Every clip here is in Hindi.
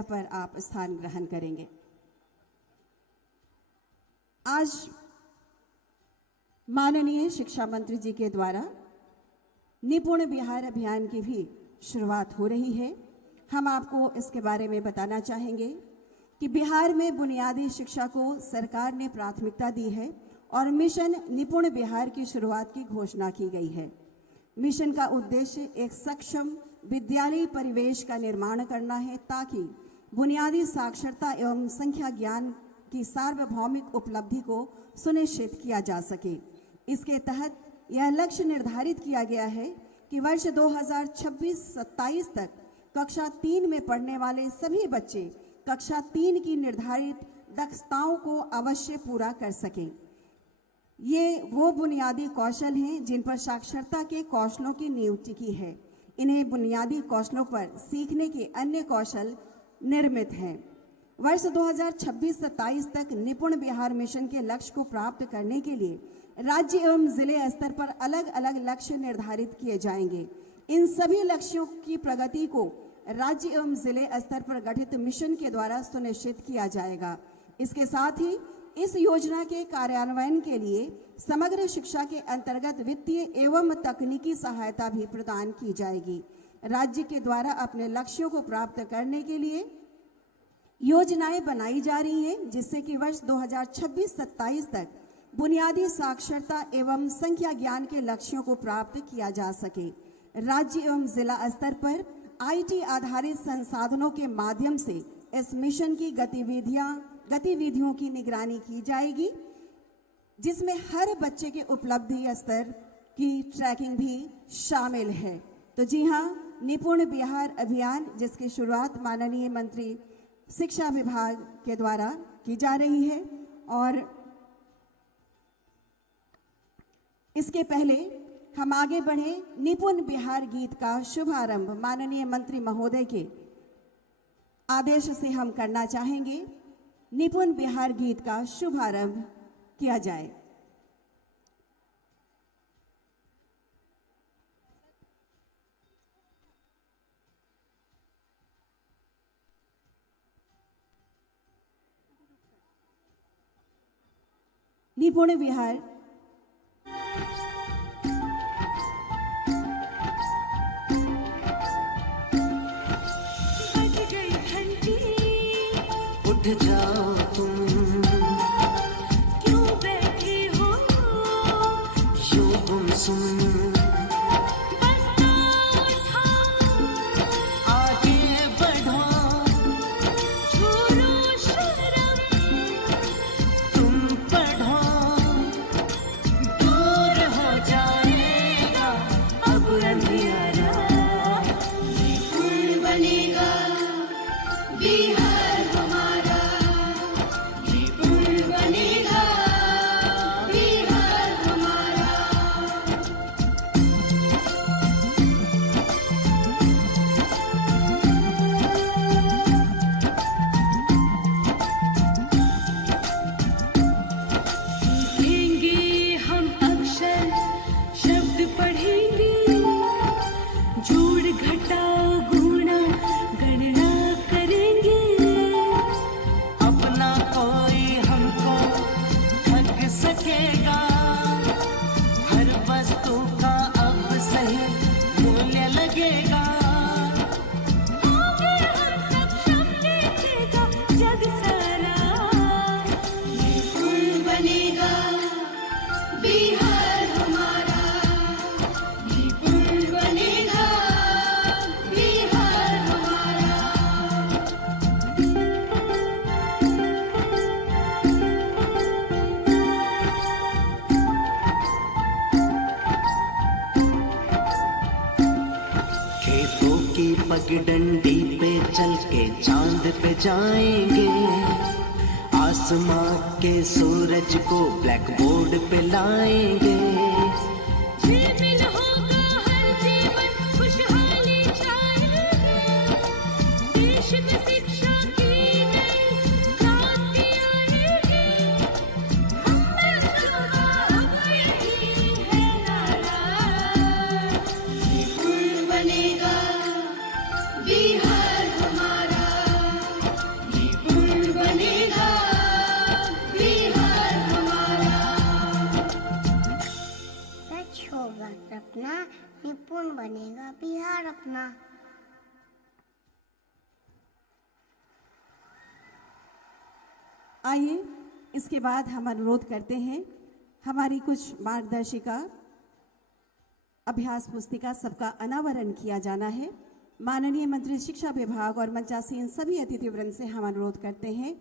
जगह पर आप स्थान ग्रहण करेंगे। आज माननीय शिक्षा मंत्री जी के द्वारा निपुण बिहार अभियान की भी शुरुआत हो रही है। हम आपको इसके बारे में बताना चाहेंगे कि बिहार में बुनियादी शिक्षा को सरकार ने प्राथमिकता दी है और मिशन निपुण बिहार की शुरुआत की घोषणा की गई है। मिशन का उद्देश्य एक सक्षम विद्यालयी परिवेश का निर्माण करना है ताकि बुनियादी साक्षरता एवं संख्या ज्ञान की सार्वभौमिक उपलब्धि को सुनिश्चित किया जा सके। इसके तहत यह लक्ष्य निर्धारित किया गया है कि वर्ष 2026-27 तक कक्षा 3 में पढ़ने वाले सभी बच्चे कक्षा 3 की निर्धारित दक्षताओं को अवश्य पूरा कर सकें। ये वो बुनियादी कौशल हैं जिन पर साक्षरता के कौशलों की नींव टिकी है। इन्हें बुनियादी कौशलों पर सीखने के अन्य कौशल निर्मित हैं। वर्ष 2026-27 तक निपुण बिहार मिशन के लक्ष्य को प्राप्त करने के लिए राज्य एवं जिले स्तर पर अलग अलग लक्ष्य निर्धारित किए जाएंगे। इन सभी लक्ष्यों की प्रगति को राज्य एवं जिले स्तर पर गठित मिशन के द्वारा सुनिश्चित किया जाएगा। इसके साथ ही इस योजना के कार्यान्वयन के लिए समग्र शिक्षा के अंतर्गत वित्तीय एवं तकनीकी सहायता भी प्रदान की जाएगी। राज्य के द्वारा अपने लक्ष्यों को प्राप्त करने के लिए योजनाएं बनाई जा रही हैं, जिससे कि वर्ष 2026-27 तक बुनियादी साक्षरता एवं संख्या ज्ञान के लक्ष्यों को प्राप्त किया जा सके। राज्य एवं जिला स्तर पर आईटी आधारित संसाधनों के माध्यम से इस मिशन की गतिविधियों की निगरानी की जाएगी, जिसमें हर बच्चे के उपलब्धि स्तर की ट्रैकिंग भी शामिल है। तो जी हाँ, निपुण बिहार अभियान जिसकी शुरुआत माननीय मंत्री शिक्षा विभाग के द्वारा की जा रही है और इसके पहले हम आगे बढ़े निपुण बिहार गीत का शुभारंभ माननीय मंत्री महोदय के आदेश से हम करना चाहेंगे। निपुण बिहार गीत का शुभारंभ किया जाए। निपुण बिहार उठ जाओ तुम, क्यों बैठे हो यूं गुमसुम, आगे बढ़ो, छोड़ो शर्म, तुम पढ़ो, दूर हो जाएगा अब अंधियारा, निपुण बनेगा बिहार हमारा, निपुण बनेगा बिहार हमारा। सीखेंगे हम अक्षर, शब्द पढ़ेंगे, जोड़ घटाओ गुणा गणना करेंगे। अपना कोई हमको ठग सकेगा, हर वस्तु का अब सही मूल्य लगेगा। आगे हम सक्षम देखेगा जग सारा, निपुण बनेगा बिहार हमारा, निपुण बनेगा बिहार हमारा। खेतों की पगडंडी पे चल के चांद पे जाएंगे, आसमां के सूरज को ब्लैक बोर्ड पे लाएंगे। झिलमिल होगा हर जीवन, खुशहाली छाएगी, देश में शिक्षा की नई क्रांति आएगी। हमने सुना अब यही है नारा, निपुण बनेगा बिहार हमारा, पटना। आइए इसके बाद हम अनुरोध करते हैं हमारी कुछ मार्गदर्शिका अभ्यास पुस्तिका सबका अनावरण किया जाना है। माननीय मंत्री शिक्षा विभाग और मंचासीन सभी अतिथिवृंद से हम अनुरोध करते हैं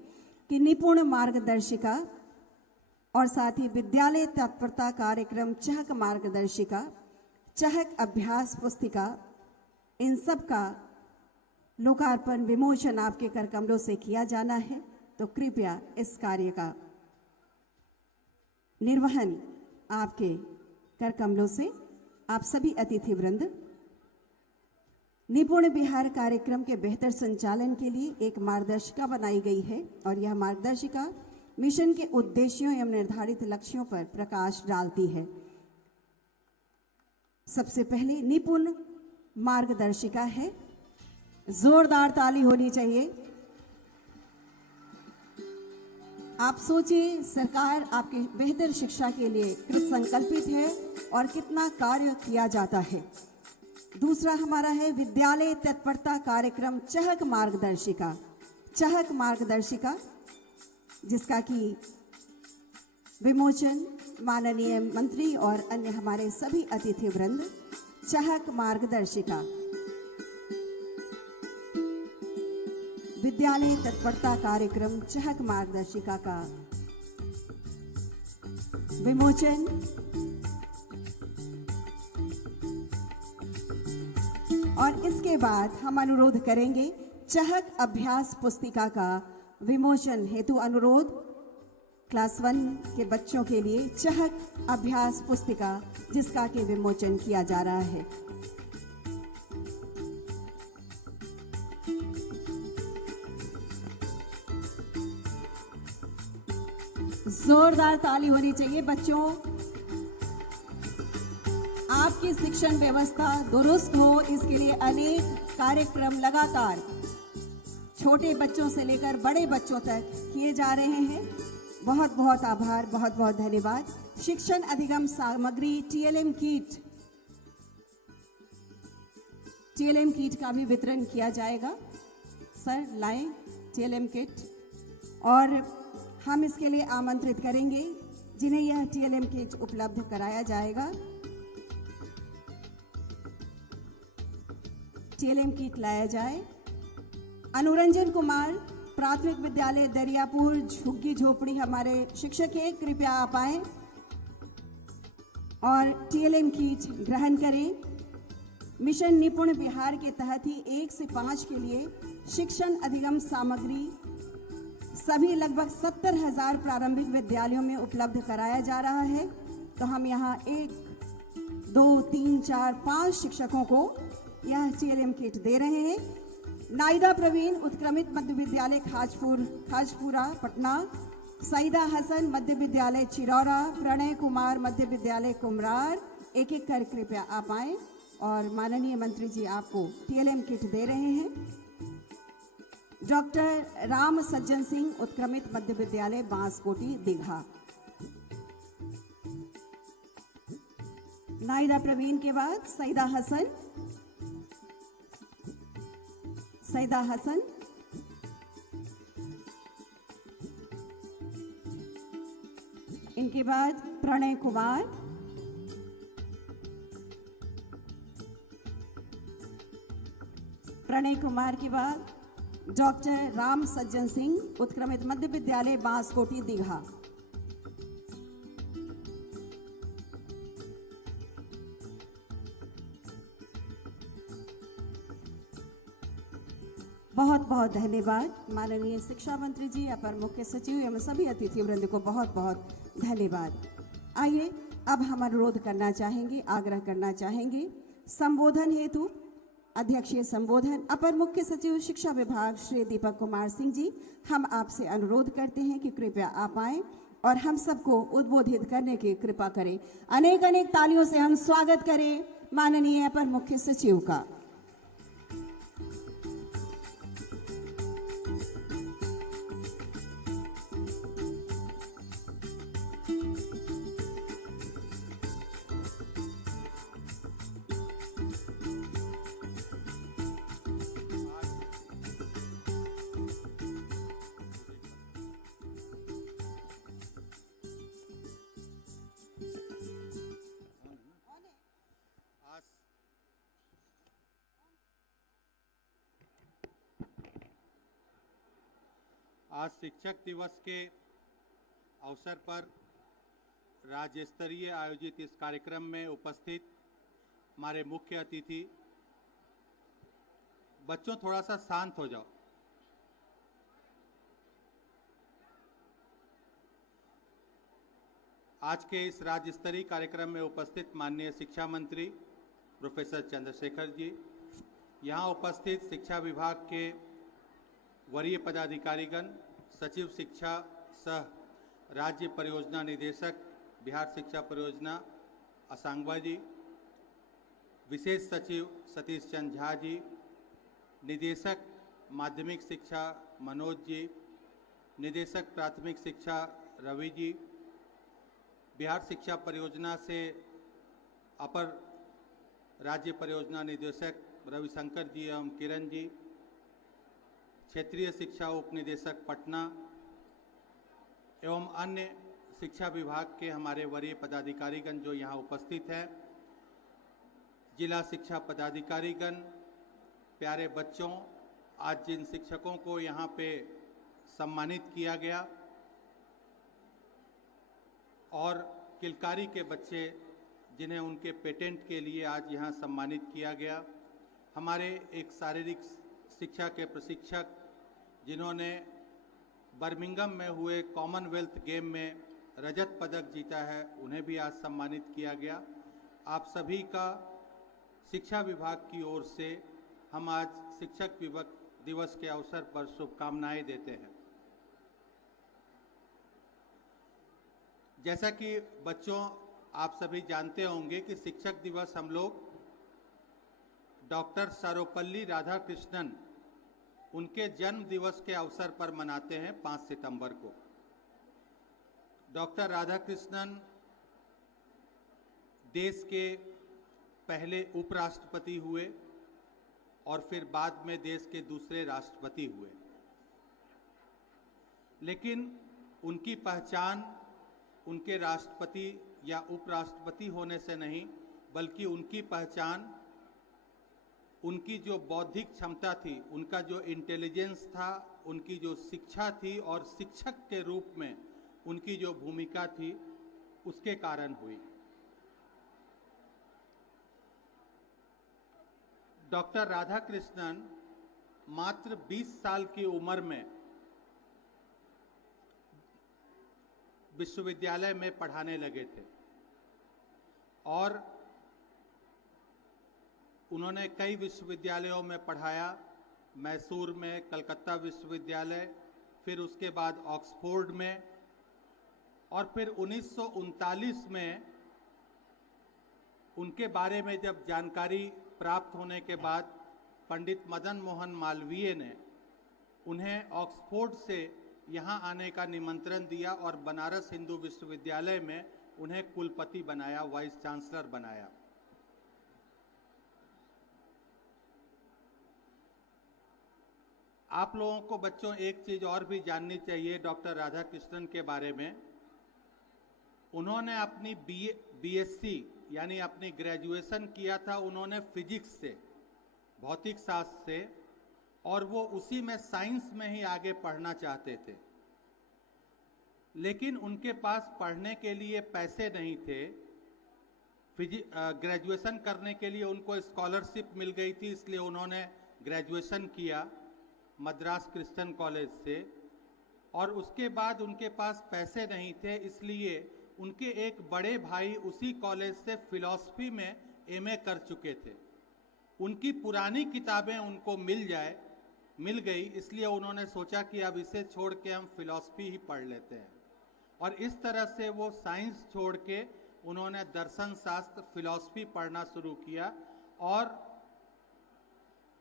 कि निपुण मार्गदर्शिका और साथ ही विद्यालय तत्परता कार्यक्रम चहक मार्गदर्शिका, चहक अभ्यास पुस्तिका, इन सब का लोकार्पण विमोचन आपके कर कमलों से किया जाना है। तो कृपया इस कार्य का निर्वहन आपके कर कमलों से आप सभी अतिथिवृंद। निपुण बिहार कार्यक्रम के बेहतर संचालन के लिए एक मार्गदर्शिका बनाई गई है और यह मार्गदर्शिका मिशन के उद्देश्यों एवं निर्धारित लक्ष्यों पर प्रकाश डालती है। सबसे पहले निपुण मार्गदर्शिका है, जोरदार ताली होनी चाहिए। आप सोचिए, सरकार आपकी बेहतर शिक्षा के लिए कृत संकल्पित है और कितना कार्य किया जाता है। दूसरा हमारा है विद्यालय तत्परता कार्यक्रम चहक मार्गदर्शिका, चहक मार्गदर्शिका जिसका कि विमोचन माननीय मंत्री और अन्य हमारे सभी अतिथिवृंद। चहक मार्गदर्शिका विद्यालय तत्परता कार्यक्रम चहक मार्गदर्शिका का विमोचन और इसके बाद हम अनुरोध करेंगे चहक अभ्यास पुस्तिका का विमोचन हेतु अनुरोध क्लास 1 के बच्चों के लिए चहक अभ्यास पुस्तिका जिसका कि विमोचन किया जा रहा है। जोरदार ताली होनी चाहिए बच्चों। आपकी शिक्षण व्यवस्था दुरुस्त हो इसके लिए अनेक कार्यक्रम लगातार छोटे बच्चों से लेकर बड़े बच्चों तक किए जा रहे हैं। बहुत बहुत आभार, बहुत बहुत धन्यवाद। शिक्षण अधिगम सामग्री टीएलएम किट का भी वितरण किया जाएगा। सर लाएं टीएलएम किट और हम इसके लिए आमंत्रित करेंगे जिन्हें यह टीएलएम किट उपलब्ध कराया जाएगा। टीएलएम किट लाया जाए। अनुरंजन कुमार, प्राथमिक विद्यालय दरियापुर झुग्गी झोपड़ी, हमारे शिक्षक हैं, कृपया आप आए और टीएलएम किट ग्रहण करें। मिशन निपुण बिहार के तहत ही 1 से 5 के लिए शिक्षण अधिगम सामग्री सभी लगभग 70,000 प्रारंभिक विद्यालयों में उपलब्ध कराया जा रहा है। तो हम यहाँ 1, 2, 3, 4, 5 शिक्षकों को यह टीएलएम किट दे रहे हैं। नाइदा प्रवीण, उत्क्रमित मध्य विद्यालय खाजपुरा पटना, सईदा हसन मध्य विद्यालय चिरौरा, प्रणय कुमार मध्य विद्यालय कुमरार, एक एक कर कृपया आप आए और माननीय मंत्री जी आपको टीएलएम किट दे रहे हैं। डॉक्टर राम सज्जन सिंह, उत्क्रमित मध्य विद्यालय बांसकोटी दीघा। नाइदा प्रवीण के बाद सईदा हसन, इनके बाद प्रणय कुमार, के बाद डॉक्टर राम सज्जन सिंह, उत्क्रमित मध्य विद्यालय बांसकोटी दीघा। बहुत बहुत धन्यवाद माननीय शिक्षा मंत्री जी, अपर मुख्य सचिव एवं सभी अतिथिवृंद को बहुत बहुत धन्यवाद। आइए अब हम अनुरोध करना चाहेंगे, आग्रह करना चाहेंगे संबोधन हेतु अध्यक्षीय संबोधन अपर मुख्य सचिव शिक्षा विभाग श्री दीपक कुमार सिंह जी, हम आपसे अनुरोध करते हैं कि कृपया आप आएं और हम सबको उद्बोधित करने की कृपा करें। अनेक अनेक तालियों से हम स्वागत करें माननीय अपर मुख्य सचिव का। आज शिक्षक दिवस के अवसर पर राज्य स्तरीय आयोजित इस कार्यक्रम में उपस्थित हमारे मुख्य अतिथि, बच्चों थोड़ा सा शांत हो जाओ। आज के इस राज्य स्तरीय कार्यक्रम में उपस्थित माननीय शिक्षा मंत्री प्रोफेसर चंद्रशेखर जी, यहाँ उपस्थित शिक्षा विभाग के वरीय पदाधिकारीगण, सचिव शिक्षा सह राज्य परियोजना निदेशक बिहार शिक्षा परियोजना असांगवा जी, विशेष सचिव सतीश चंद्र झा जी, निदेशक माध्यमिक शिक्षा मनोज जी, निदेशक प्राथमिक शिक्षा रवि जी, बिहार शिक्षा परियोजना से अपर राज्य परियोजना निदेशक रविशंकर जी एवं किरण जी, क्षेत्रीय शिक्षा उप निदेशक पटना एवं अन्य शिक्षा विभाग के हमारे वरीय पदाधिकारीगण जो यहाँ उपस्थित हैं, जिला शिक्षा पदाधिकारीगण, प्यारे बच्चों, आज जिन शिक्षकों को यहाँ पे सम्मानित किया गया और किलकारी के बच्चे जिन्हें उनके पेटेंट के लिए आज यहाँ सम्मानित किया गया, हमारे एक शारीरिक शिक्षा के प्रशिक्षक जिन्होंने बर्मिंघम में हुए कॉमनवेल्थ गेम में रजत पदक जीता है, उन्हें भी आज सम्मानित किया गया। आप सभी का शिक्षा विभाग की ओर से हम आज शिक्षक दिवस के अवसर पर शुभकामनाएं देते हैं। जैसा कि बच्चों आप सभी जानते होंगे कि शिक्षक दिवस हम लोग डॉक्टर सर्वपल्ली राधाकृष्णन उनके जन्म दिवस के अवसर पर मनाते हैं 5 सितंबर को। डॉक्टर राधाकृष्णन देश के पहले उपराष्ट्रपति हुए और फिर बाद में देश के दूसरे राष्ट्रपति हुए, लेकिन उनकी पहचान उनके राष्ट्रपति या उपराष्ट्रपति होने से नहीं, बल्कि उनकी पहचान उनकी जो बौद्धिक क्षमता थी, उनका जो इंटेलिजेंस था, उनकी जो शिक्षा थी और शिक्षक के रूप में उनकी जो भूमिका थी, उसके कारण हुई। डॉक्टर राधाकृष्णन मात्र 20 साल की उम्र में विश्वविद्यालय में पढ़ाने लगे थे और उन्होंने कई विश्वविद्यालयों में पढ़ाया, मैसूर में, कलकत्ता विश्वविद्यालय, फिर उसके बाद ऑक्सफोर्ड में, और फिर 1939 में उनके बारे में जब जानकारी प्राप्त होने के बाद पंडित मदन मोहन मालवीय ने उन्हें ऑक्सफोर्ड से यहाँ आने का निमंत्रण दिया और बनारस हिंदू विश्वविद्यालय में उन्हें कुलपति बनाया, वाइस चांसलर बनाया। आप लोगों को बच्चों एक चीज और भी जाननी चाहिए डॉक्टर राधाकृष्णन के बारे में। उन्होंने अपनी बीएससी यानी अपनी ग्रेजुएशन किया था उन्होंने फिजिक्स से, भौतिक शास्त्र से, और वो उसी में साइंस में ही आगे पढ़ना चाहते थे, लेकिन उनके पास पढ़ने के लिए पैसे नहीं थे। ग्रेजुएशन करने के लिए उनको स्कॉलरशिप मिल गई थी, इसलिए उन्होंने ग्रेजुएशन किया मद्रास क्रिश्चियन कॉलेज से, और उसके बाद उनके पास पैसे नहीं थे, इसलिए उनके एक बड़े भाई उसी कॉलेज से फिलॉसफी में एमए कर चुके थे। उनकी पुरानी किताबें उनको मिल गई, इसलिए उन्होंने सोचा कि अब इसे छोड़ के हम फिलॉसफी ही पढ़ लेते हैं, और इस तरह से वो साइंस छोड़ के उन्होंने दर्शन शास्त्र फिलॉसफी पढ़ना शुरू किया, और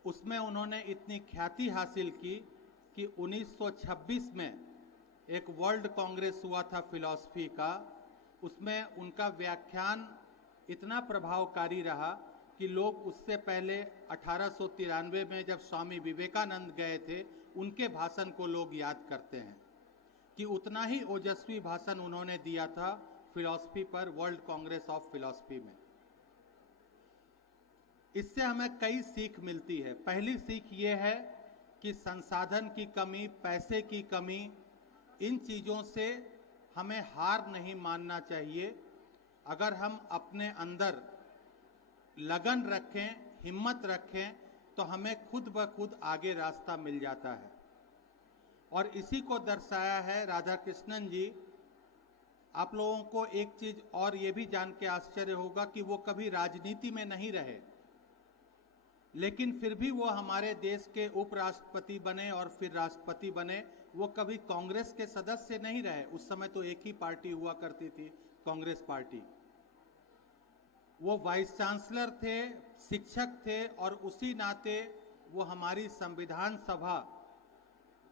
उसमें उन्होंने इतनी ख्याति हासिल की कि 1926 में एक वर्ल्ड कांग्रेस हुआ था फिलॉसफी का, उसमें उनका व्याख्यान इतना प्रभावकारी रहा कि लोग उससे पहले 1893 में जब स्वामी विवेकानंद गए थे, उनके भाषण को लोग याद करते हैं कि उतना ही ओजस्वी भाषण उन्होंने दिया था फिलॉसफी पर वर्ल्ड कांग्रेस ऑफ फिलॉसफी में। इससे हमें कई सीख मिलती है। पहली सीख ये है कि संसाधन की कमी, पैसे की कमी, इन चीज़ों से हमें हार नहीं मानना चाहिए। अगर हम अपने अंदर लगन रखें, हिम्मत रखें, तो हमें खुद ब खुद आगे रास्ता मिल जाता है। और इसी को दर्शाया है राधा कृष्णन जी। आप लोगों को एक चीज और ये भी जान के आश्चर्य होगा कि वो कभी राजनीति में नहीं रहे, लेकिन फिर भी वो हमारे देश के उपराष्ट्रपति बने और फिर राष्ट्रपति बने। वो कभी कांग्रेस के सदस्य नहीं रहे। उस समय तो एक ही पार्टी हुआ करती थी, कांग्रेस पार्टी। वो वाइस चांसलर थे, शिक्षक थे, और उसी नाते वो हमारी संविधान सभा,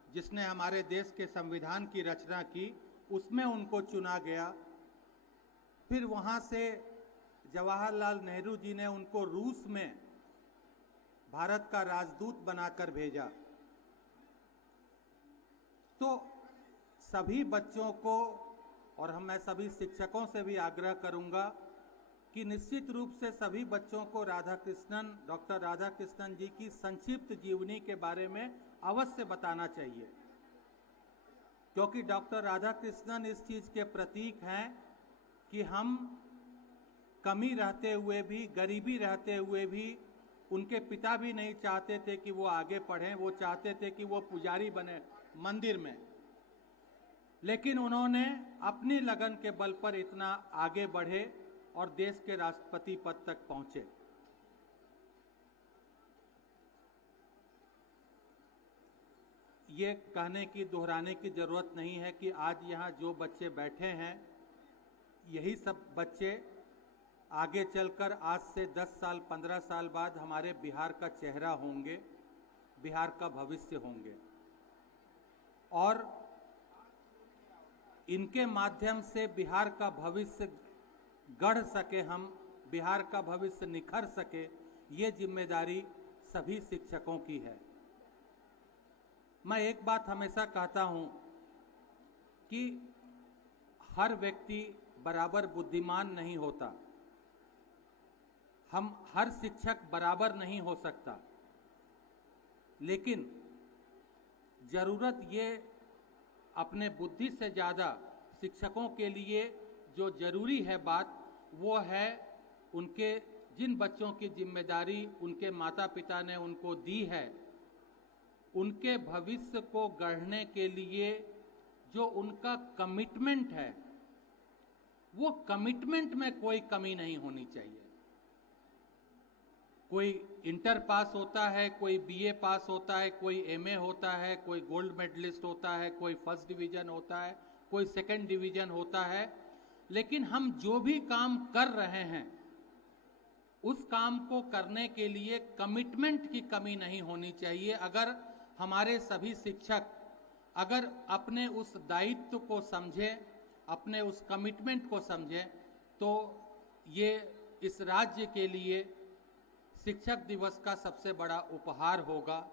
जिसने हमारे देश के संविधान की रचना की, उसमें उनको चुना गया। फिर वहां से जवाहरलाल नेहरू जी ने उनको रूस में भारत का राजदूत बनाकर भेजा। तो सभी बच्चों को, और मैं सभी शिक्षकों से भी आग्रह करूंगा कि निश्चित रूप से सभी बच्चों को डॉक्टर राधा कृष्णन जी की संक्षिप्त जीवनी के बारे में अवश्य बताना चाहिए, क्योंकि डॉक्टर राधा कृष्णन इस चीज के प्रतीक हैं कि हम कमी रहते हुए भी, गरीबी रहते हुए भी, उनके पिता भी नहीं चाहते थे कि वो आगे पढ़ें, वो चाहते थे कि वो पुजारी बने मंदिर में, लेकिन उन्होंने अपनी लगन के बल पर इतना आगे बढ़े और देश के राष्ट्रपति पद तक पहुंचे। ये कहने की, दोहराने की जरूरत नहीं है कि आज यहाँ जो बच्चे बैठे हैं, यही सब बच्चे आगे चलकर आज से 10 साल 15 साल बाद हमारे बिहार का चेहरा होंगे, बिहार का भविष्य होंगे। और इनके माध्यम से बिहार का भविष्य गढ़ सके, हम बिहार का भविष्य निखर सके, ये जिम्मेदारी सभी शिक्षकों की है। मैं एक बात हमेशा कहता हूं कि हर व्यक्ति बराबर बुद्धिमान नहीं होता, हर शिक्षक बराबर नहीं हो सकता, लेकिन जरूरत ये अपने बुद्धि से ज़्यादा शिक्षकों के लिए जो जरूरी है बात, वो है उनके जिन बच्चों की जिम्मेदारी उनके माता पिता ने उनको दी है, उनके भविष्य को गढ़ने के लिए जो उनका कमिटमेंट है, वो कमिटमेंट में कोई कमी नहीं होनी चाहिए। कोई इंटर पास होता है, कोई बीए पास होता है, कोई एमए होता है, कोई गोल्ड मेडलिस्ट होता है, कोई फर्स्ट डिवीजन होता है, कोई सेकंड डिवीजन होता है, लेकिन हम जो भी काम कर रहे हैं उस काम को करने के लिए कमिटमेंट की कमी नहीं होनी चाहिए। अगर हमारे सभी शिक्षक अगर अपने उस दायित्व को समझें, अपने उस कमिटमेंट को समझें, तो ये इस राज्य के लिए शिक्षक दिवस का सबसे बड़ा उपहार होगा।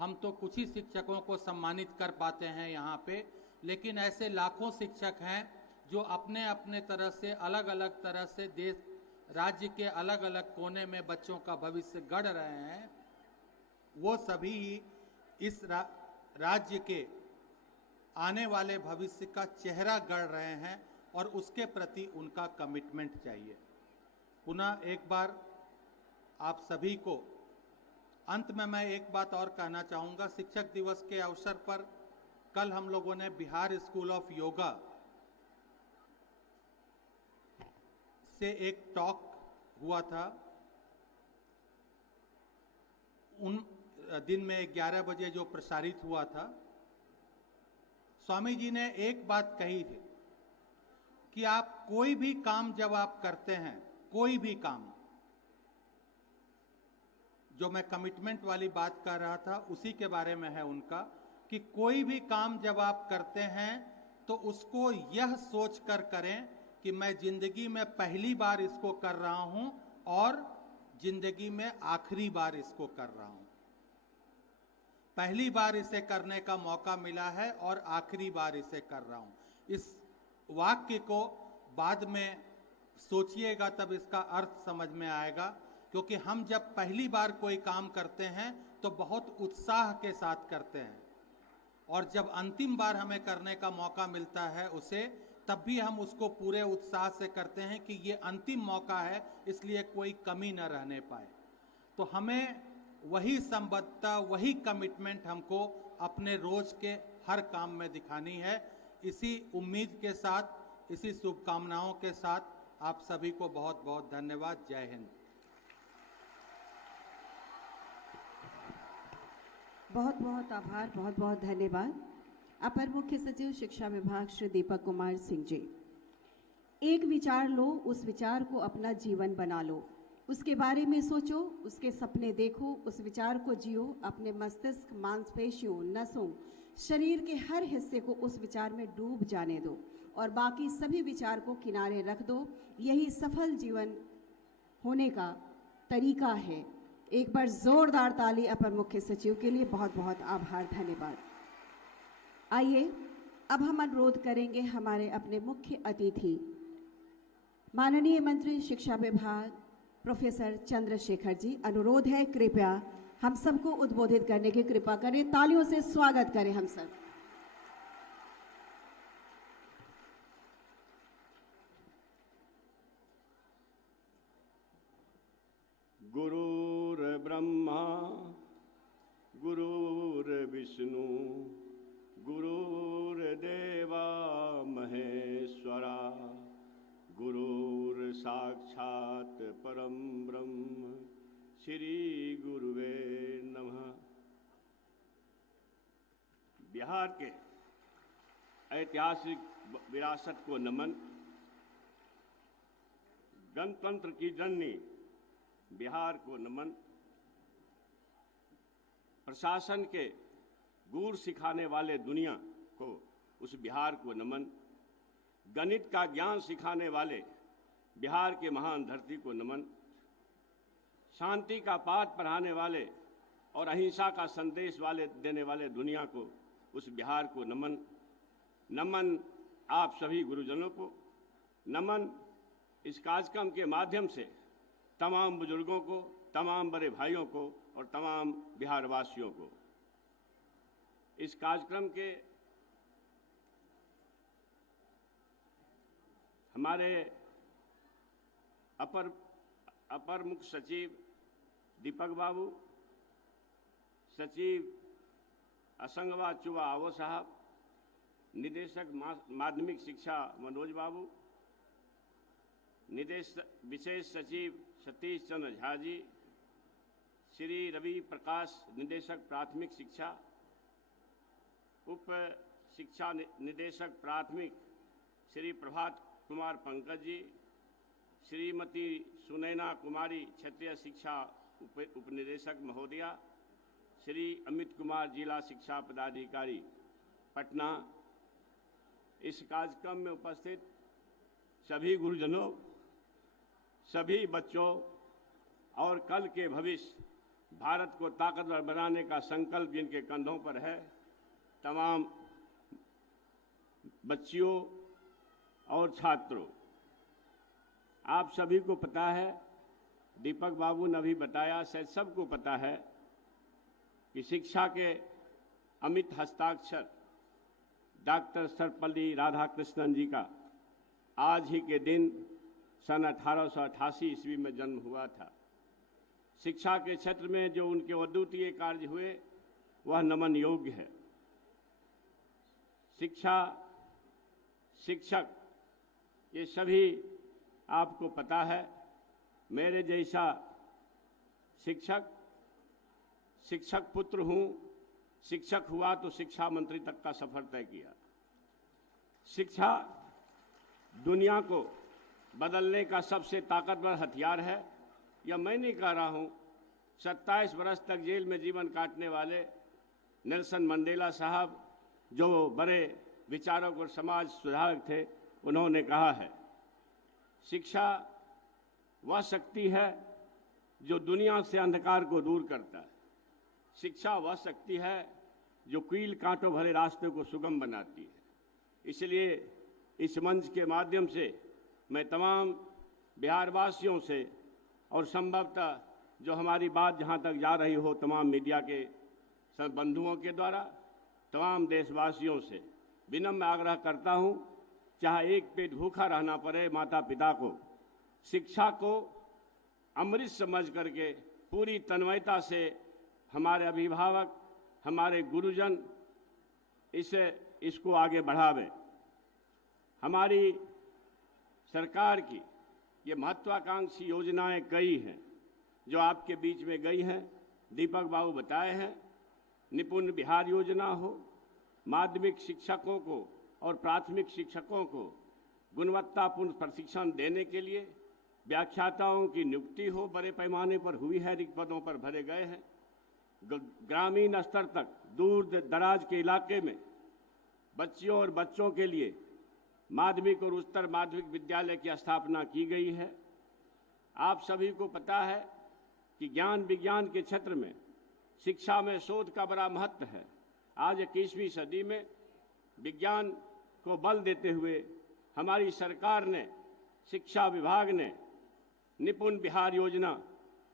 हम तो कुछ ही शिक्षकों को सम्मानित कर पाते हैं यहाँ पे, लेकिन ऐसे लाखों शिक्षक हैं जो अपने अपने तरह से, अलग अलग तरह से देश राज्य के अलग अलग कोने में बच्चों का भविष्य गढ़ रहे हैं। वो सभी इस राज्य के आने वाले भविष्य का चेहरा गढ़ रहे हैं और उसके प्रति उनका कमिटमेंट चाहिए। पुनः एक बार आप सभी को अंत में मैं एक बात और कहना चाहूँगा। शिक्षक दिवस के अवसर पर कल हम लोगों ने बिहार स्कूल ऑफ योगा से एक टॉक हुआ था। उन दिन में 11 बजे जो प्रसारित हुआ था, स्वामी जी ने एक बात कही थी कि आप कोई भी काम जब आप करते हैं, कोई भी काम, जो मैं कमिटमेंट वाली बात कर रहा था उसी के बारे में है उनका, कि कोई भी काम जब आप करते हैं तो उसको यह सोच कर करें कि मैं जिंदगी में पहली बार इसको कर रहा हूं और जिंदगी में आखिरी बार इसको कर रहा हूं। पहली बार इसे करने का मौका मिला है और आखिरी बार इसे कर रहा हूं। इस वाक्य को बाद में सोचिएगा, तब इसका अर्थ समझ में आएगा, क्योंकि हम जब पहली बार कोई काम करते हैं तो बहुत उत्साह के साथ करते हैं, और जब अंतिम बार हमें करने का मौका मिलता है उसे, तब भी हम उसको पूरे उत्साह से करते हैं कि ये अंतिम मौका है, इसलिए कोई कमी न रहने पाए। तो हमें वही संबद्धता, वही कमिटमेंट हमको अपने रोज के हर काम में दिखानी है। इसी उम्मीद के साथ, इसी शुभकामनाओं के साथ आप सभी को बहुत बहुत धन्यवाद। जय हिंद। बहुत बहुत आभार, बहुत बहुत धन्यवाद। अपर मुख्य सचिव शिक्षा विभाग श्री दीपक कुमार सिंह जी। एक विचार लो, उस विचार को अपना जीवन बना लो, उसके बारे में सोचो, उसके सपने देखो, उस विचार को जियो, अपने मस्तिष्क, मांसपेशियों, नसों, शरीर के हर हिस्से को उस विचार में डूब जाने दो और बाकी सभी विचार को किनारे रख दो। यही सफल जीवन होने का तरीका है। एक बार जोरदार ताली अपर मुख्य सचिव के लिए। बहुत बहुत आभार, धन्यवाद। आइए अब हम अनुरोध करेंगे हमारे अपने मुख्य अतिथि माननीय मंत्री शिक्षा विभाग प्रोफेसर चंद्रशेखर जी। अनुरोध है कृपया हम सबको उद्बोधित करने की कृपा करें, तालियों से स्वागत करें हम सब। गुरुर्ब्रह्मा गुरुर्विष्णु गुरुर्देवा महेश्वरा गुरुर्साक्षात् परम ब्रह्म श्री गुरुवे नमः। बिहार के ऐतिहासिक विरासत को नमन। गणतंत्र की जननी बिहार को नमन। प्रशासन के गुर सिखाने वाले दुनिया को उस बिहार को नमन। गणित का ज्ञान सिखाने वाले बिहार के महान धरती को नमन। शांति का पाठ पढ़ाने वाले और अहिंसा का संदेश देने वाले दुनिया को उस बिहार को नमन। नमन आप सभी गुरुजनों को। नमन इस कार्यक्रम के माध्यम से तमाम बुजुर्गों को, तमाम बड़े भाइयों को और तमाम बिहारवासियों को। इस कार्यक्रम के हमारे अपर मुख्य सचिव दीपक बाबू, सचिव असंगवा चुवा आवो साहब, निदेशक माध्यमिक शिक्षा मनोज बाबू, विशेष सचिव सतीश चंद्र झा जी, श्री रवि प्रकाश निदेशक प्राथमिक शिक्षा, उप शिक्षा निदेशक प्राथमिक श्री प्रभात कुमार पंकज जी, श्रीमती सुनैना कुमारी क्षेत्रीय शिक्षा उपनिदेशक महोदया, श्री अमित कुमार जिला शिक्षा पदाधिकारी पटना। इस कार्यक्रम में उपस्थित सभी गुरुजनों, सभी बच्चों और कल के भविष्य भारत को ताकतवर बनाने का संकल्प जिनके कंधों पर है, तमाम बच्चियों और छात्रों, आप सभी को पता है, दीपक बाबू ने अभी बताया, शायद सबको पता है कि शिक्षा के अमित हस्ताक्षर डॉक्टर सर्वपल्ली राधाकृष्णन जी का आज ही के दिन सन 1888 ईस्वी में जन्म हुआ था। शिक्षा के क्षेत्र में जो उनके अद्वितीय कार्य हुए वह नमन योग्य है। शिक्षा, शिक्षक, ये सभी आपको पता है। मेरे जैसा शिक्षक पुत्र हूँ, शिक्षक हुआ तो शिक्षा मंत्री तक का सफर तय किया। शिक्षा दुनिया को बदलने का सबसे ताकतवर हथियार है। यह मैं नहीं कह रहा हूँ। 27 वर्ष तक जेल में जीवन काटने वाले नेल्सन मंडेला साहब, जो बड़े विचारक और समाज सुधारक थे, उन्होंने कहा है, शिक्षा वह शक्ति है जो दुनिया से अंधकार को दूर करता है। शिक्षा वह शक्ति है जो कील कांटों भरे रास्ते को सुगम बनाती है। इसलिए इस मंच के माध्यम से मैं तमाम बिहारवासियों से और संभवतः जो हमारी बात जहाँ तक जा रही हो तमाम मीडिया के सब बंधुओं के द्वारा तमाम देशवासियों से विनम्र आग्रह करता हूँ, चाहे एक पेट भूखा रहना पड़े, माता पिता को शिक्षा को अमृत समझ करके पूरी तन्मयता से हमारे अभिभावक, हमारे गुरुजन इसको आगे बढ़ावे। हमारी सरकार की ये महत्वाकांक्षी योजनाएं कई हैं जो आपके बीच में गई हैं, दीपक बाबू बताए हैं। निपुण बिहार योजना हो, माध्यमिक शिक्षकों को और प्राथमिक शिक्षकों को गुणवत्तापूर्ण प्रशिक्षण देने के लिए व्याख्याताओं की नियुक्ति हो, बड़े पैमाने पर हुई है, रिक्त पदों पर भरे गए हैं। ग्रामीण स्तर तक दूर दराज के इलाके में बच्चियों और बच्चों के लिए माध्यमिक और उच्चतर माध्यमिक विद्यालय की स्थापना की गई है। आप सभी को पता है कि ज्ञान विज्ञान के क्षेत्र में शिक्षा में शोध का बड़ा महत्व है। आज 21वीं सदी में विज्ञान को बल देते हुए हमारी सरकार ने, शिक्षा विभाग ने निपुण बिहार योजना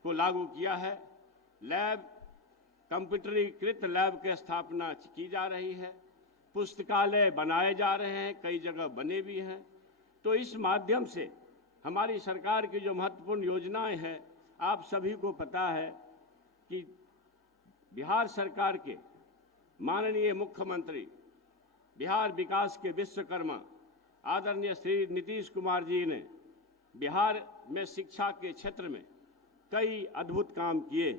को लागू किया है। लैब, कंप्यूटरीकृत लैब की स्थापना की जा रही है, पुस्तकालय बनाए जा रहे हैं, कई जगह बने भी हैं। तो इस माध्यम से हमारी सरकार की जो महत्वपूर्ण योजनाएं हैं, आप सभी को पता है कि बिहार सरकार के माननीय मुख्यमंत्री, बिहार विकास के विश्वकर्मा आदरणीय श्री नीतीश कुमार जी ने बिहार में शिक्षा के क्षेत्र में कई अद्भुत काम किए।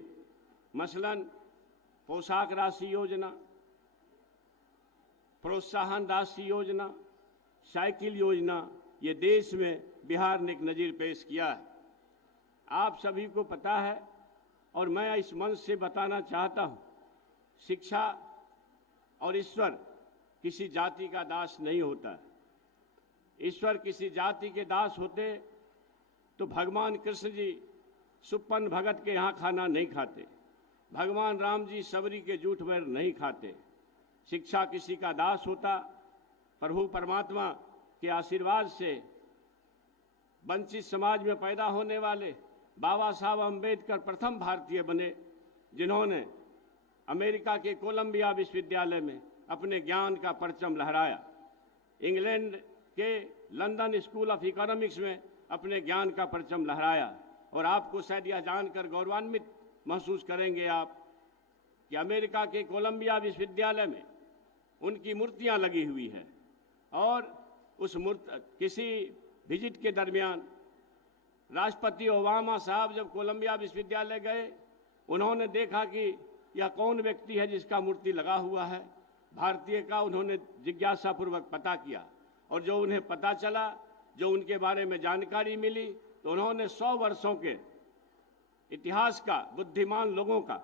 मसलन पोशाक राशि योजना, प्रोत्साहन राशि योजना, साइकिल योजना, ये देश में बिहार ने एक नज़ीर पेश किया है। आप सभी को पता है और मैं इस मंच से बताना चाहता हूँ, शिक्षा और ईश्वर किसी जाति का दास नहीं होता है। ईश्वर किसी जाति के दास होते तो भगवान कृष्ण जी सुप्पन भगत के यहाँ खाना नहीं खाते, भगवान राम जी सबरी के जूठ बैर नहीं खाते। शिक्षा किसी का दास होता, प्रभु परमात्मा के आशीर्वाद से वंचित समाज में पैदा होने वाले बाबा साहब अम्बेडकर प्रथम भारतीय बने, जिन्होंने अमेरिका के कोलंबिया विश्वविद्यालय में अपने ज्ञान का परचम लहराया, इंग्लैंड के लंदन स्कूल ऑफ इकोनॉमिक्स में अपने ज्ञान का परचम लहराया। और आपको शायद यह जानकर गौरवान्वित महसूस करेंगे आप कि अमेरिका के कोलंबिया विश्वविद्यालय में उनकी मूर्तियां लगी हुई है। और उस किसी विजिट के दरमियान राष्ट्रपति ओबामा साहब जब कोलंबिया विश्वविद्यालय गए, उन्होंने देखा कि यह कौन व्यक्ति है जिसका मूर्ति लगा हुआ है। भारतीय का उन्होंने जिज्ञासापूर्वक पता किया और जो उन्हें पता चला, जो उनके बारे में जानकारी मिली, तो उन्होंने 100 वर्षों के इतिहास का, बुद्धिमान लोगों का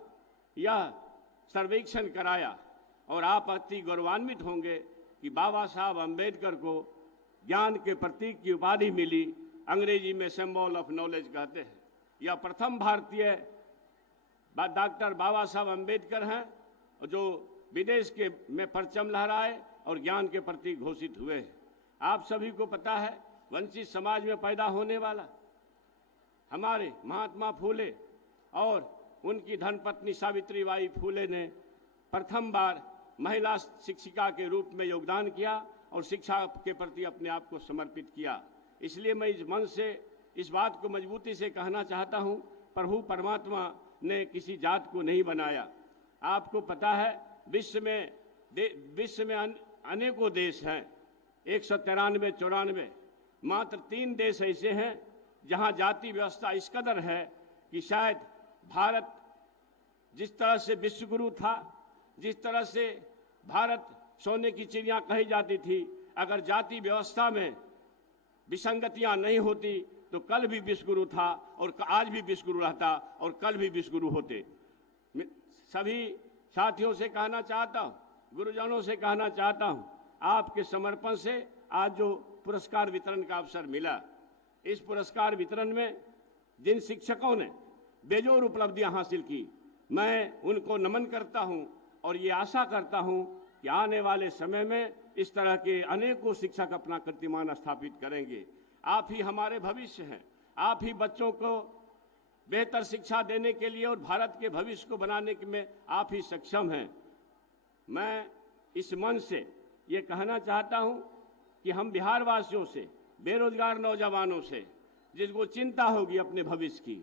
यह सर्वेक्षण कराया। और आप अति गौरवान्वित होंगे कि बाबा साहब अम्बेडकर को ज्ञान के प्रतीक की उपाधि मिली, अंग्रेजी में सिंबल ऑफ नॉलेज कहते हैं। यह प्रथम भारतीय डॉक्टर बाबा साहब अम्बेडकर हैं जो विदेश के में परचम लहराए और ज्ञान के प्रतीक घोषित हुए हैं। आप सभी को पता है वंचित समाज में पैदा होने वाला हमारे महात्मा फूले और उनकी धर्मपत्नी सावित्रीबाई फूले ने प्रथम बार महिला शिक्षिका के रूप में योगदान किया और शिक्षा के प्रति अपने आप को समर्पित किया। इसलिए मैं इस मंच से इस बात को मजबूती से कहना चाहता हूँ, प्रभु परमात्मा ने किसी जात को नहीं बनाया। आपको पता है विश्व में अनेकों देश हैं, 193-94, मात्र 3 देश ऐसे हैं जहां जाति व्यवस्था इस कदर है कि शायद भारत जिस तरह से विश्वगुरु था, जिस तरह से भारत सोने की चिड़िया कही जाती थी, अगर जाति व्यवस्था में विसंगतियां नहीं होती तो कल भी विश्वगुरु था और आज भी विश्वगुरु रहता और कल भी विश्वगुरु होते। सभी साथियों से कहना चाहता हूँ, गुरुजनों से कहना चाहता हूँ, आपके समर्पण से आज जो पुरस्कार वितरण का अवसर मिला, इस पुरस्कार वितरण में जिन शिक्षकों ने बेजोर उपलब्धियां हासिल की, मैं उनको नमन करता हूं और ये आशा करता हूं कि आने वाले समय में इस तरह के अनेकों शिक्षक अपना कीर्तिमान स्थापित करेंगे। आप ही हमारे भविष्य हैं, आप ही बच्चों को बेहतर शिक्षा देने के लिए और भारत के भविष्य को बनाने में आप ही सक्षम हैं। मैं इस मंच से ये कहना चाहता हूं कि हम बिहार वासियों से, बेरोजगार नौजवानों से, जिसको चिंता होगी अपने भविष्य की,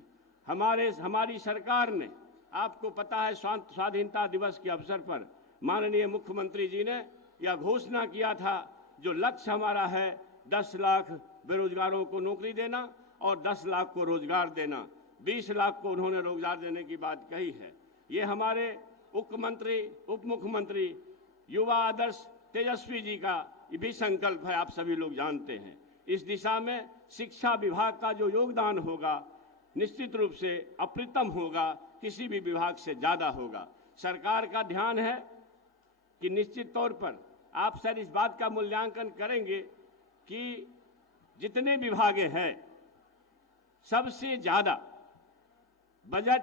हमारी सरकार ने, आपको पता है, स्वाधीनता दिवस के अवसर पर माननीय मुख्यमंत्री जी ने यह घोषणा किया था, जो लक्ष्य हमारा है 10 लाख बेरोजगारों को नौकरी देना और 10 लाख को रोजगार देना, 20 लाख को उन्होंने रोजगार देने की बात कही है। ये हमारे उप मुख्यमंत्री युवा आदर्श तेजस्वी जी का भी संकल्प है, आप सभी लोग जानते हैं। इस दिशा में शिक्षा विभाग का जो योगदान होगा निश्चित रूप से अप्रतिम होगा, किसी भी विभाग से ज्यादा होगा। सरकार का ध्यान है कि निश्चित तौर पर आप सर इस बात का मूल्यांकन करेंगे कि जितने विभागे हैं सबसे ज्यादा बजट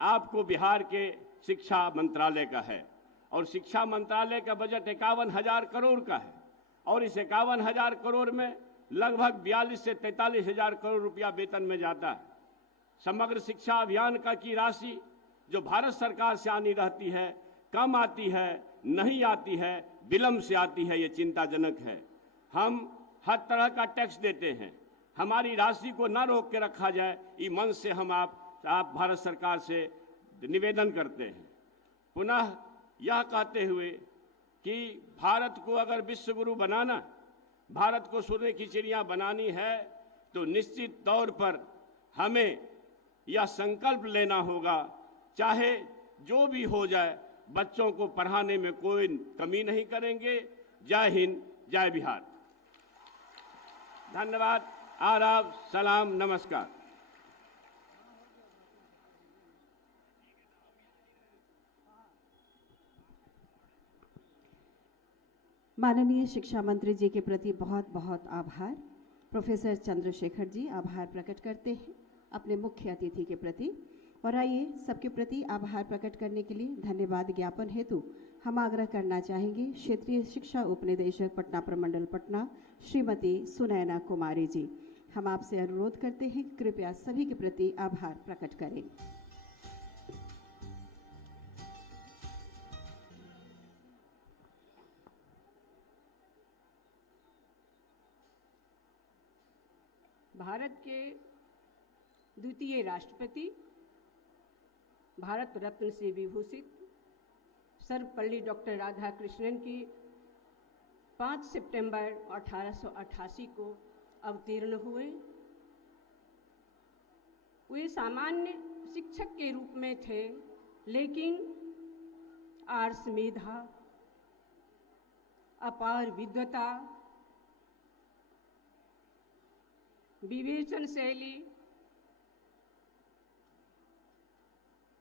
आपको बिहार के शिक्षा मंत्रालय का है, और शिक्षा मंत्रालय का बजट 51,000 करोड़ का है, और इस 51,000 करोड़ में लगभग 42 से 43,000 करोड़ रुपया वेतन में जाता है। समग्र शिक्षा अभियान का की राशि जो भारत सरकार से आनी रहती है, कम आती है, नहीं आती है, विलंब से आती है, ये चिंताजनक है। हम हर तरह का टैक्स देते हैं, हमारी राशि को न रोक के रखा जाए, इस मंच से हम आप भारत सरकार से निवेदन करते हैं। पुनः यह कहते हुए कि भारत को अगर विश्व गुरु बनाना, भारत को सोने की चिड़िया बनानी है, तो निश्चित तौर पर हमें यह संकल्प लेना होगा, चाहे जो भी हो जाए, बच्चों को पढ़ाने में कोई कमी नहीं करेंगे। जय हिंद, जय बिहार। धन्यवाद, आदाब, सलाम, नमस्कार। माननीय शिक्षा मंत्री जी के प्रति बहुत बहुत आभार। प्रोफेसर चंद्रशेखर जी आभार प्रकट करते हैं अपने मुख्य अतिथि के प्रति। और आइए सबके प्रति आभार प्रकट करने के लिए धन्यवाद ज्ञापन हेतु हम आग्रह करना चाहेंगे क्षेत्रीय शिक्षा उपनिदेशक पटना प्रमंडल पटना श्रीमती सुनैना कुमारी जी। हम आपसे अनुरोध करते हैं कि कृपया सभी के प्रति आभार प्रकट करें। भारत के द्वितीय राष्ट्रपति, भारत रत्न से विभूषित सर्वपल्ली डॉक्टर राधाकृष्णन की 5 सितंबर 1888 को अवतीर्ण हुए। वे सामान्य शिक्षक के रूप में थे, लेकिन आर्ष मेधा, अपार विद्वता, विवेचन शैली,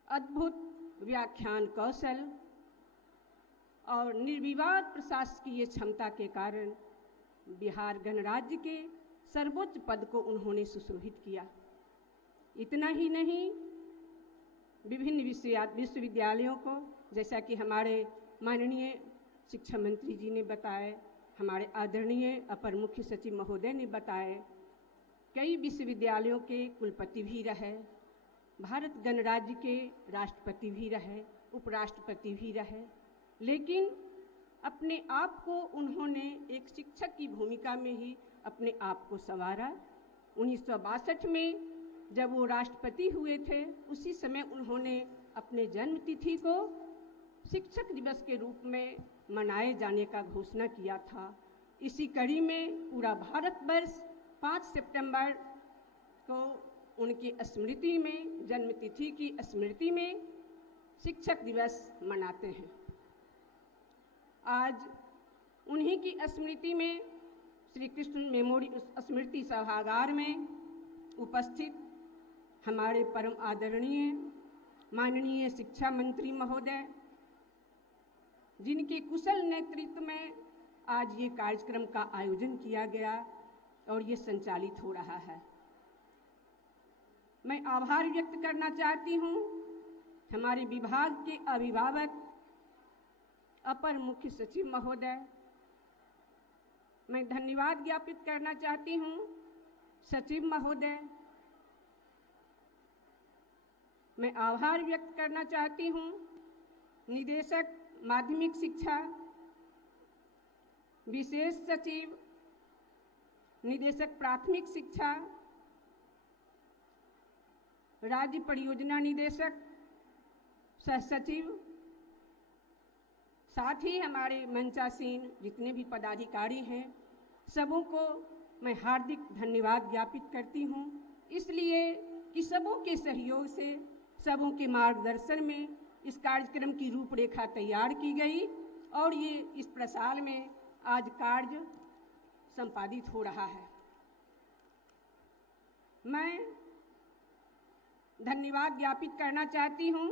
अद्भुत व्याख्यान कौशल और निर्विवाद प्रशासकीय क्षमता के कारण बिहार गणराज्य के सर्वोच्च पद को उन्होंने सुशोभित किया। इतना ही नहीं, विभिन्न विश्वविद्यालयों को, जैसा कि हमारे माननीय शिक्षा मंत्री जी ने बताया, हमारे आदरणीय अपर मुख्य सचिव महोदय ने बताया, कई विश्वविद्यालयों के कुलपति भी रहे, भारत गणराज्य के राष्ट्रपति भी रहे, उपराष्ट्रपति भी रहे, लेकिन अपने आप को उन्होंने एक शिक्षक की भूमिका में ही अपने आप को संवारा। 1962 में जब वो राष्ट्रपति हुए थे, उसी समय उन्होंने अपने जन्म तिथि को शिक्षक दिवस के रूप में मनाए जाने का घोषणा किया था। इसी कड़ी में पूरा भारतवर्ष 5 सितंबर को उनकी स्मृति में, जन्मतिथि की स्मृति में शिक्षक दिवस मनाते हैं। आज उन्हीं की स्मृति में श्री कृष्ण मेमोरियल स्मृति सभागार में उपस्थित हमारे परम आदरणीय माननीय शिक्षा मंत्री महोदय, जिनके कुशल नेतृत्व में आज ये कार्यक्रम का आयोजन किया गया और ये संचालित हो रहा है। मैं आभार व्यक्त करना चाहती हूँ हमारे विभाग के अभिभावक अपर मुख्य सचिव महोदय, मैं धन्यवाद ज्ञापित करना चाहती हूँ सचिव महोदय, मैं आभार व्यक्त करना चाहती हूँ निदेशक माध्यमिक शिक्षा, विशेष सचिव, निदेशक प्राथमिक शिक्षा, राज्य परियोजना निदेशक, सह सचिव, साथ ही हमारे मंचासीन जितने भी पदाधिकारी हैं, सबों को मैं हार्दिक धन्यवाद ज्ञापित करती हूँ, इसलिए कि सबों के सहयोग से, सबों के मार्गदर्शन में इस कार्यक्रम की रूपरेखा तैयार की गई और ये इस प्रसाल में आज कार्य संपादित हो रहा है। मैं धन्यवाद ज्ञापित करना चाहती हूँ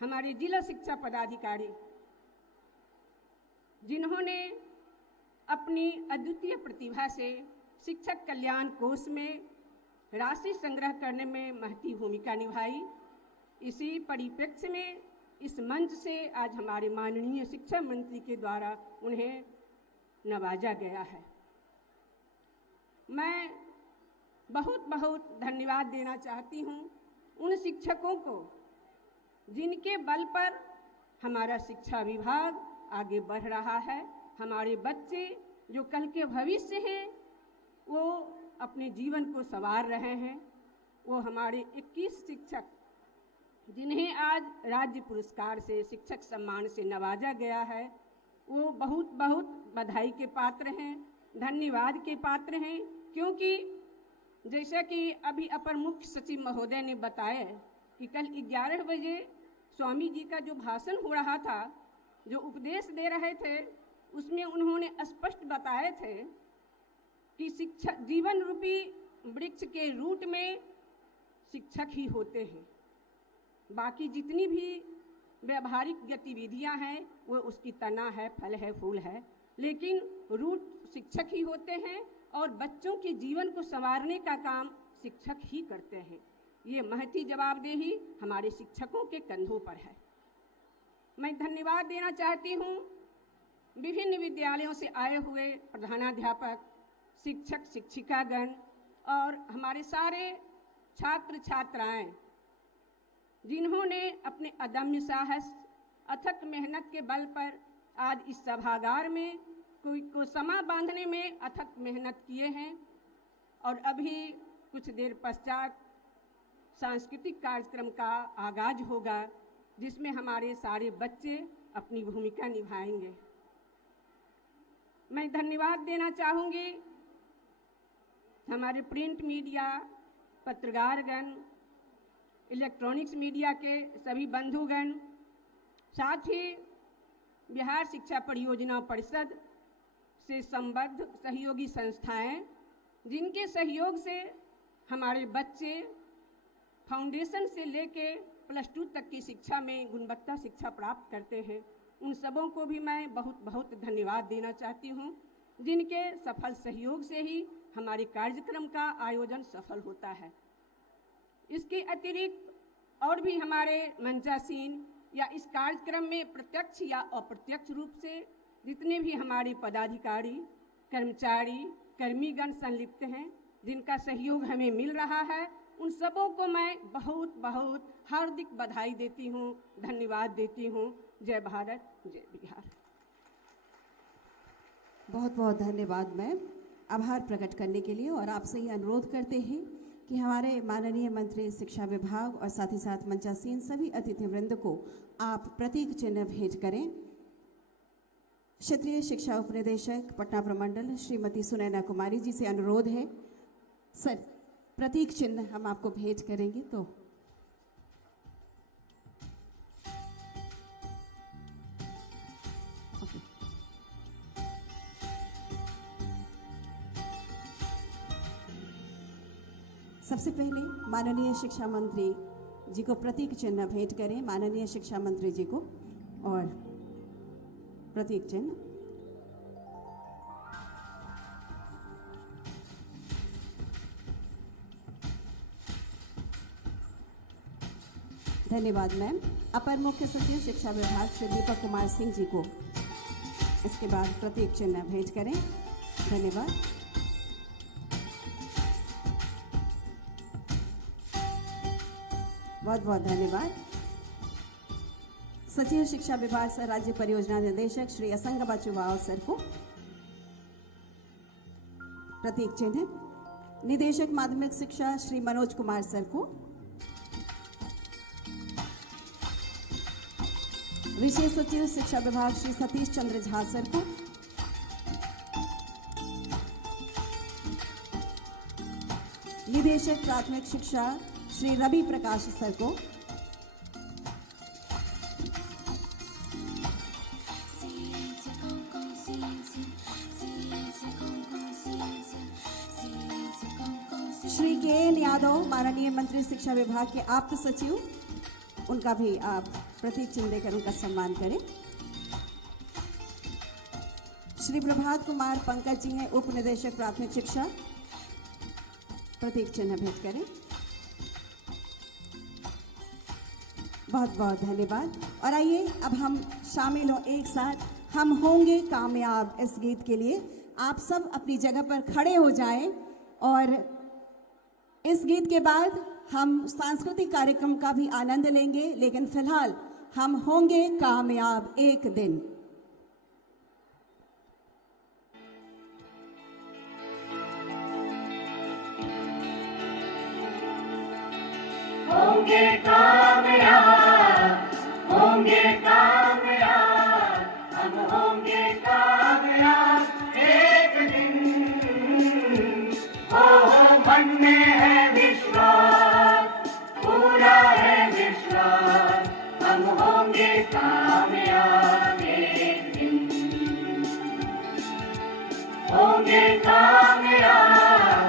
हमारे जिला शिक्षा पदाधिकारी, जिन्होंने अपनी अद्वितीय प्रतिभा से शिक्षक कल्याण कोष में राशि संग्रह करने में महती भूमिका निभाई। इसी परिप्रेक्ष्य में इस मंच से आज हमारे माननीय शिक्षा मंत्री के द्वारा उन्हें नवाजा गया है। मैं बहुत बहुत धन्यवाद देना चाहती हूँ उन शिक्षकों को जिनके बल पर हमारा शिक्षा विभाग आगे बढ़ रहा है। हमारे बच्चे जो कल के भविष्य हैं, वो अपने जीवन को संवार रहे हैं। वो हमारे 21 शिक्षक जिन्हें आज राज्य पुरस्कार से, शिक्षक सम्मान से नवाजा गया है, वो बहुत बहुत बधाई के पात्र हैं, धन्यवाद के पात्र हैं। क्योंकि जैसा कि अभी अपर मुख्य सचिव महोदय ने बताया कि कल 11 बजे स्वामी जी का जो भाषण हो रहा था, जो उपदेश दे रहे थे, उसमें उन्होंने स्पष्ट बताए थे कि शिक्षा जीवन रूपी वृक्ष के रूट में शिक्षक ही होते हैं। बाकी जितनी भी व्यवहारिक गतिविधियां हैं वो उसकी तना है, फल है, फूल है, लेकिन रूट शिक्षक ही होते हैं और बच्चों के जीवन को संवारने का काम शिक्षक ही करते हैं। ये महती जवाबदेही हमारे शिक्षकों के कंधों पर है। मैं धन्यवाद देना चाहती हूँ विभिन्न विद्यालयों से आए हुए प्रधानाध्यापक, शिक्षक, शिक्षिकागण और हमारे सारे छात्र छात्राएं, जिन्होंने अपने अदम्य साहस, अथक मेहनत के बल पर आज इस सभागार में को समा बांधने में अथक मेहनत किए हैं। और अभी कुछ देर पश्चात सांस्कृतिक कार्यक्रम का आगाज होगा, जिसमें हमारे सारे बच्चे अपनी भूमिका निभाएंगे। मैं धन्यवाद देना चाहूँगी हमारे प्रिंट मीडिया, पत्रकारगण, इलेक्ट्रॉनिक्स मीडिया के सभी बंधुगण, साथ ही बिहार शिक्षा परियोजना परिषद से संबद्ध सहयोगी संस्थाएं, जिनके सहयोग से हमारे बच्चे फाउंडेशन से लेके +2 तक की शिक्षा में गुणवत्ता शिक्षा प्राप्त करते हैं। उन सबों को भी मैं बहुत बहुत धन्यवाद देना चाहती हूँ, जिनके सफल सहयोग से ही हमारे कार्यक्रम का आयोजन सफल होता है। इसके अतिरिक्त और भी हमारे मंचासीन या इस कार्यक्रम में प्रत्यक्ष या अप्रत्यक्ष रूप से जितने भी हमारे पदाधिकारी, कर्मचारी, कर्मीगण संलिप्त हैं, जिनका सहयोग हमें मिल रहा है, उन सबों को मैं बहुत बहुत हार्दिक बधाई देती हूँ, धन्यवाद देती हूँ। जय भारत, जय बिहार। बहुत बहुत धन्यवाद मैम, आभार प्रकट करने के लिए। और आपसे ये अनुरोध करते हैं कि हमारे माननीय मंत्री शिक्षा विभाग और साथ ही साथ मंचासीन सभी अतिथिवृंद को आप प्रतीक चिन्ह भेंट करें। क्षेत्रीय शिक्षा उपनिदेशक पटना प्रमंडल श्रीमती सुनैना कुमारी जी से अनुरोध है, सर प्रतीक चिन्ह हम आपको भेंट करेंगे। तो सबसे पहले माननीय शिक्षा मंत्री जी को प्रतीक चिन्ह भेंट करें, माननीय शिक्षा मंत्री जी को, और प्रतीक चिन्ह। धन्यवाद मैम। अपर मुख्य सचिव शिक्षा विभाग श्री दीपक कुमार सिंह जी को इसके बाद प्रतीक चिन्ह भेंट करें। धन्यवाद। बहुत बहुत धन्यवाद। सचिव शिक्षा विभाग सह राज्य परियोजना निदेशक श्री असंग बचुवाओ सर को प्रतीक चिन्ह, निदेशक माध्यमिक शिक्षा श्री मनोज कुमार सर को, विशेष सचिव शिक्षा विभाग श्री सतीश चंद्र झा सर को, निदेशक प्राथमिक शिक्षा श्री रवि प्रकाश सर को, श्री के एन यादव माननीय मंत्री शिक्षा विभाग के आप्त सचिव, उनका भी आप प्रतीक चिन्ह देकर उनका सम्मान करें। श्री प्रभात कुमार पंकज जी हैं उप निदेशक प्राथमिक शिक्षा, प्रतीक चिन्ह भेंट करें। बहुत बहुत धन्यवाद। और आइए अब हम शामिल हों एक साथ हम होंगे कामयाब इस गीत के लिए। आप सब अपनी जगह पर खड़े हो जाएं और इस गीत के बाद हम सांस्कृतिक कार्यक्रम का भी आनंद लेंगे, लेकिन फिलहाल हम होंगे कामयाब एक दिन। होंगे कामयाब, होंगे कामयाब, हम होंगे कामयाब एक दिन। हो मन में है विश्वास, पूरा है विश्वास, हम होंगे कामयाब एक दिन। होंगे कामयाब,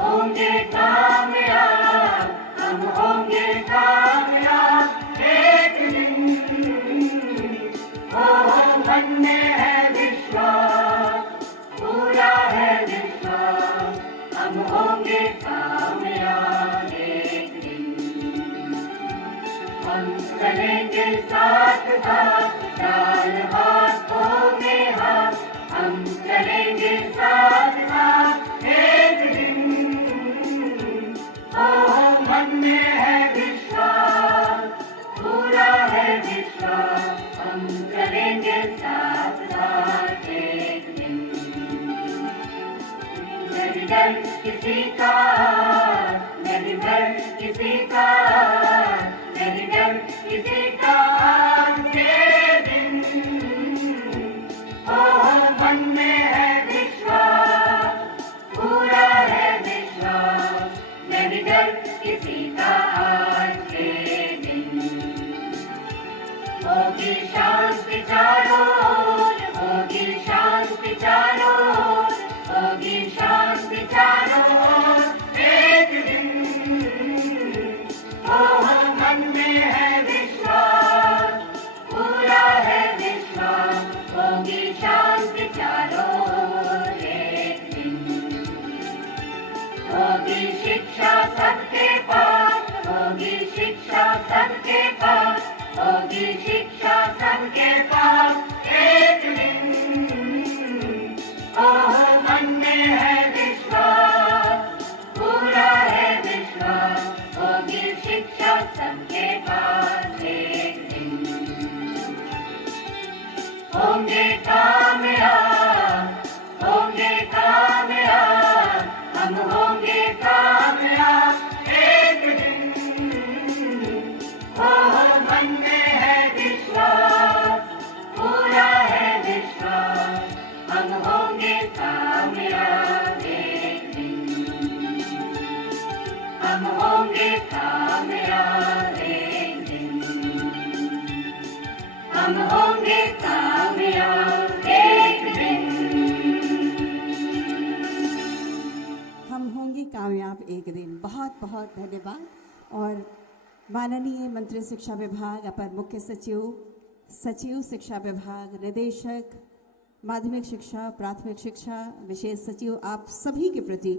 होंगे कामयाब, हम होंगे कामयाब एक दिन। हो मन में है विश्वास, पूरा है विश्वास, हम होंगे कामयाब एक दिन। हम चलेंगे साथ साथ, चाल हाथ होंगे हाथ, हम चलेंगे साथ साथ एक दिन। हो मन में है विश्वास, पूरा है विश्वास, हम चलेंगे साथ साथ एक दिन। नहीं डर किसी का, नहीं डर किसी का, नहीं डर किसी का आज के दिन। हो मन में है विश्वास, पूरा है विश्वास, नहीं डर किसी का आज के दिन। होगी शांति चारों ओर, होगी शांति चारों ओर, होगी शांति चारों ओर एक दिन। हो मन में है विश्वास, पूरा है विश्वास, होगी शांति चारों ओर एक दिन। होगी शिक्षा सबके पास, होगी शिक्षा सबके पास, होगी शिक्षा सबके पास एक दिन। हो मन में है विश्वास, पूरा है विश्वास, होगी शिक्षा सबके पास एक दिन। होंगे कामयाब, होंगे कामयाब, हम होंगे कामयाब एक दिन। हो मन में है विश्वास, पूरा है विश्वास, हम होंगे कामयाब एक दिन। हम होंगे कामयाब एक दिन। हम होंगे कामयाब एक दिन। हम होंगे कामयाब एक दिन। बहुत बहुत धन्यवाद। और माननीय मंत्री शिक्षा विभाग, अपर मुख्य सचिव, सचिव शिक्षा विभाग, निदेशक माध्यमिक शिक्षा, प्राथमिक शिक्षा, विशेष सचिव, आप सभी के प्रति